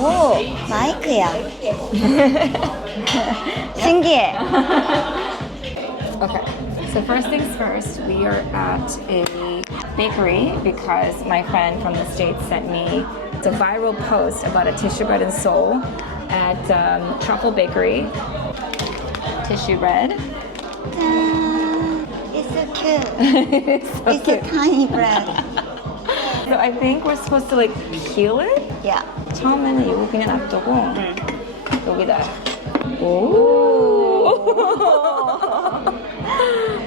오, 마이크야. 신기해. Okay, so first things first, we are at a bakery because my friend from the States sent me a viral post about a tissue bread in Seoul at Truffle Bakery. Tissue bread. It's so cute. It's so It's cute. a tiny bread. So I think we're supposed to like peel it. Yeah. 처음에는 이거 그냥 놔두고 여기다. 오.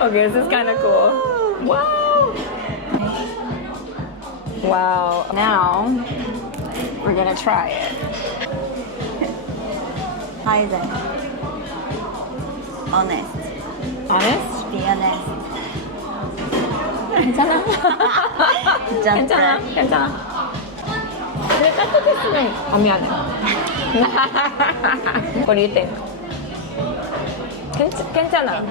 Okay, this is kind of cool. Wow. Wow. Now we're gonna try it. How is it? Honest. Honest? Be honest. 괜찮아? 괜찮아? 괜찮아. 근데 따뜻했으면 미안해. What do you think? 괜찮아.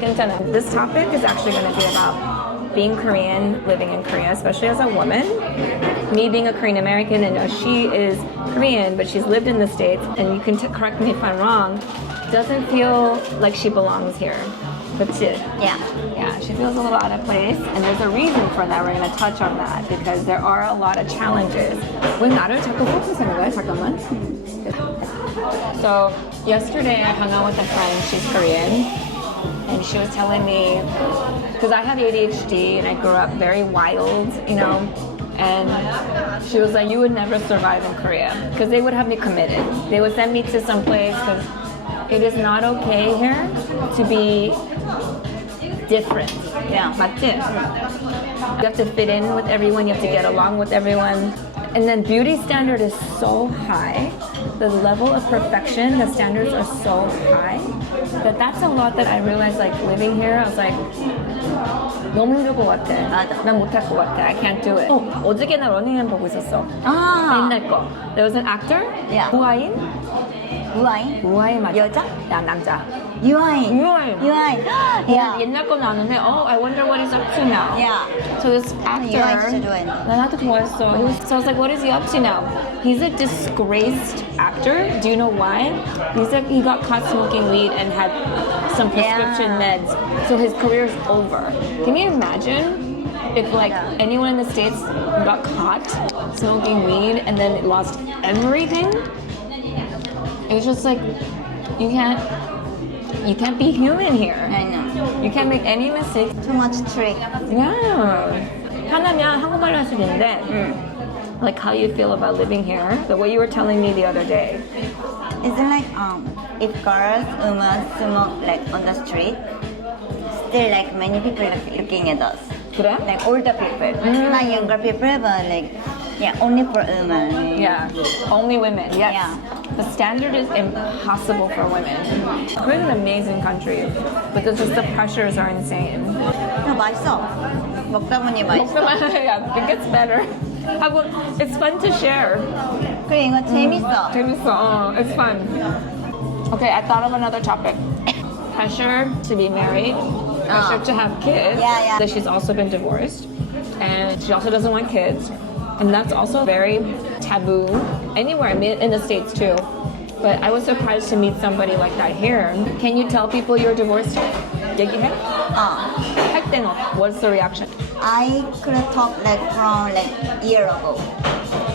괜찮아. This topic is actually going to be about being Korean, living in Korea, especially as a woman. Me being a Korean American, and she is Korean, but she's lived in the States, and you can correct me if I'm wrong, doesn't feel like she belongs here. 그치? Yeah. Yeah, she feels a little out of place, and there's a reason for that. We're going to touch on that because there are a lot of challenges. 왜 나를 자꾸 포커스하는 거야? 잠깐만. So yesterday I hung out with a friend. She's Korean, and she was telling me because I have ADHD and I grew up very wild, you know. And she was like, "You would never survive in Korea because they would have me committed. They would send me to some place because it is not okay here to be different." Yeah. 맞지? You have to fit in with everyone. You have to get along with everyone. And then beauty standard is so high. The level of perfection, the standards are so high that that's a lot that I realized like living here. I was like, 너무 힘들 것 같아. 맞아. 난 못할 것 같아. I can't do it. 어저께 나 러닝맨 보고 있었어. 아. 옛날 거. There was an actor. Yeah. 우아인. 우아인 맞아. 여자? 야 남자. 유아인. 유아인. Yeah. 옛날 거 나왔는데 I wonder what he's up to now. Yeah. So this actor, 유아인 진짜 좋아해. 나도 좋아했어. So I was like, what is he up to now? He's a disgraced actor. Do you know why? He got caught smoking weed and had some prescription meds. So his career is over. Can you imagine if like anyone in the States got caught smoking weed and then lost everything? It was just like, you can't be human here. I know. You can't make any mistakes. Too much trick. Yeah. 하나면 한국말로 할 수도 있는데, like how you feel about living here, the way you were telling me the other day. It's like if girls, women smoke like on the street, still like many people looking at us. 그래? Like older people, not younger people, but like only for women. Yeah. Only women. Yes. Yeah. The standard is impossible for women. Korea's an amazing country, but just the pressures are insane. 맛있어. 먹다 보니 맛있어. Yeah, it gets better. It's fun to share. 그래 이거 재밌어. 재밌어. It's fun. Okay, I thought of another topic. Pressure to be married. Pressure to have kids. Yeah. That she's also been divorced, and she also doesn't want kids, and that's also very taboo anywhere in the States too. But I was surprised to meet somebody like that here. Can you tell people you're divorced? 얘기해? 할 때는 what's the reaction? I could talk like from like year ago.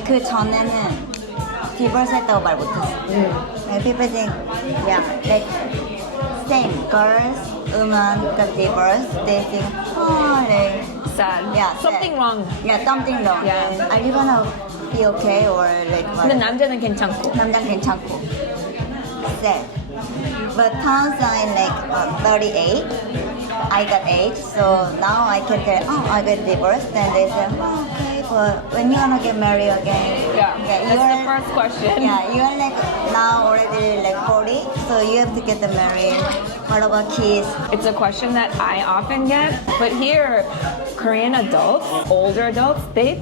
그 전에는 divorce 했다고 말 못했어. Like people think, like same girls, women got divorced. They think, like Sad. Yeah, Something sad. wrong. Yeah, something wrong. Yeah. Are you gonna be okay or like what? 근데 남자는 괜찮고. 남자는 괜찮고. Sad. But once I'm like 38, I got age, so now I can tell, I got divorced. Then they say, okay, but when you gonna get married again? Yeah, that's the first question. Yeah, you're like now already like 40, so you have to get married. What about kids? It's a question that I often get, but here, Korean adults, older adults, they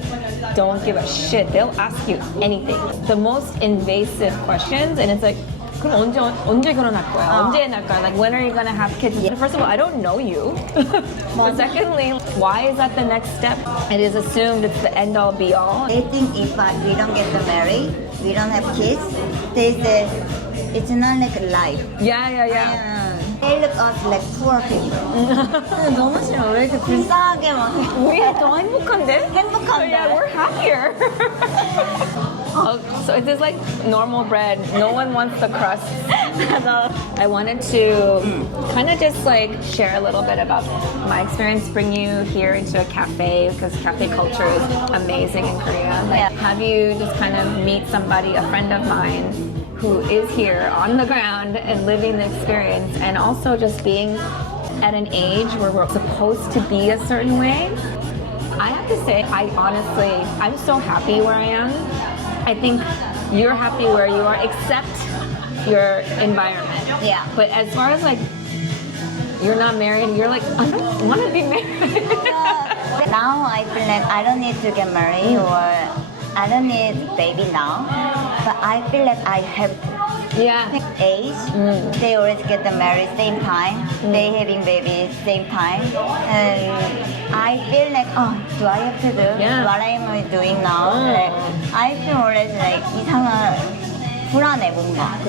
don't give a shit. They'll ask you anything. The most invasive questions, and it's like, 그럼 언제 결혼할 거야? 언제 날 거야? Like when are you gonna have kids? First of all, I don't know you. But secondly, why is that the next step? It is assumed it's the end all be all. They think if we don't get married, we don't have kids, they say it's not like life. Yeah. They look us like poor people. 너무 싫어. 왜 이렇게 불쌍하게 막. 우리 더 행복한데? 행복한데? Yeah, we're happier. So it is like normal bread. No one wants the crust. I wanted to kind of just like share a little bit about my experience, bring you here into a cafe because cafe culture is amazing in Korea. Like, have you just kind of meet somebody, a friend of mine, who is here on the ground and living the experience, and also just being at an age where we're supposed to be a certain way. I have to say, I'm so happy where I am. I think you're happy where you are, except your environment. Yeah. But as far as like, you're not married, you're like, I don't want to be married. Now I feel like I don't need to get married or I don't need baby now. But I feel like I have Yeah. age. They always get married same time. They having babies same time. And I feel like, oh, do I have to do what I'm doing now? Like, I feel always like 이상한 불안해 뭔가.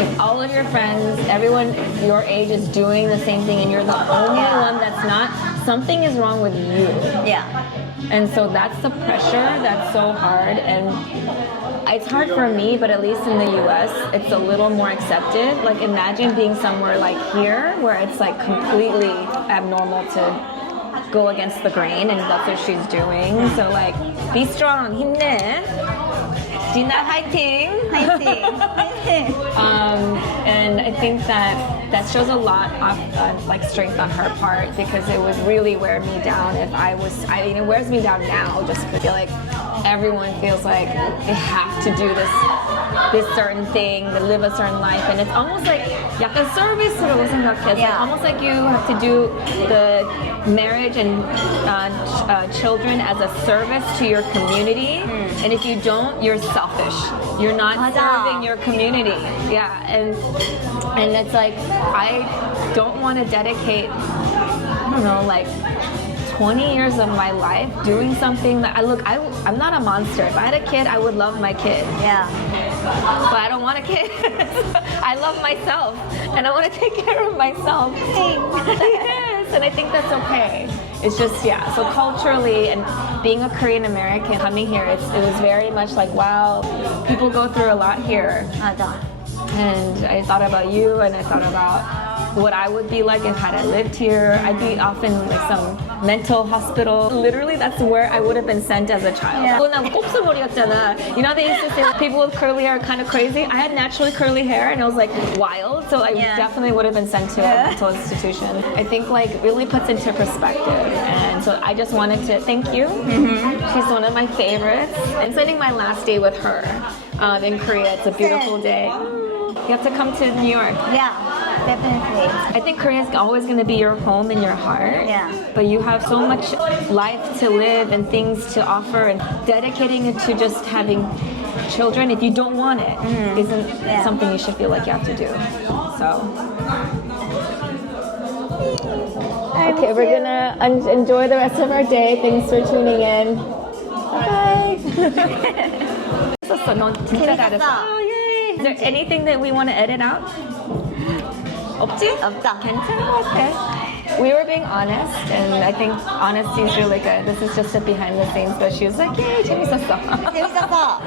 If all of your friends, everyone your age is doing the same thing and you're the only one that's not, something is wrong with you. Yeah. And so that's the pressure that's so hard, and it's hard for me, but at least in the US it's a little more accepted. Like imagine being somewhere like here where it's like completely abnormal to go against the grain, and that's what she's doing. So like be strong, 힘내. Gina, fighting. And I think that shows a lot of like strength on her part, because it would really wear me down if I mean, it wears me down now just because I feel like everyone feels like they have to do this certain thing, to live a certain life, and it's almost like 약간 서비스라고 생각해. It's like almost like you have to do the marriage and children as a service to your community, and if you don't, you're selfish. You're not serving your community. Yeah, and it's like I don't want to dedicate, I don't know, like 20 years of my life doing something that I'm not a monster. If I had a kid, I would love my kid. Yeah. But I don't want a kid. I love myself, and I want to take care of myself. Yes, and I think that's okay. It's just, so culturally, and being a Korean American coming here, it was very much like, wow, people go through a lot here. 맞아. And I thought about you, and I thought about what I would be like if had I lived here. I'd be often like some mental hospital. Literally, that's where I would have been sent as a child. 난 곱슬머리였잖아. You know, they used to say people with curly hair are kind of crazy. I had naturally curly hair, and I was like wild, so I definitely would have been sent to a mental institution. I think like really puts into perspective, and so I just wanted to thank you. She's one of my favorites. I'm spending my last day with her in Korea. It's a beautiful day. You have to come to New York. Yeah. Definitely. I think Korea is always going to be your home and your heart. Yeah. But you have so much life to live and things to offer, and dedicating it to just having children, if you don't want it, isn't something you should feel like you have to do. So. Okay, we're gonna enjoy the rest of our day. Thanks for tuning in. Bye. 넌 진짜 잘했어. Oh, yay. Is there anything that we want to edit out? 없지? 없다. 괜찮은 것 같아. We were being honest, and I think honesty is really good. This is just a behind the scenes, but she was like, yay, 재밌었어. 재밌었어.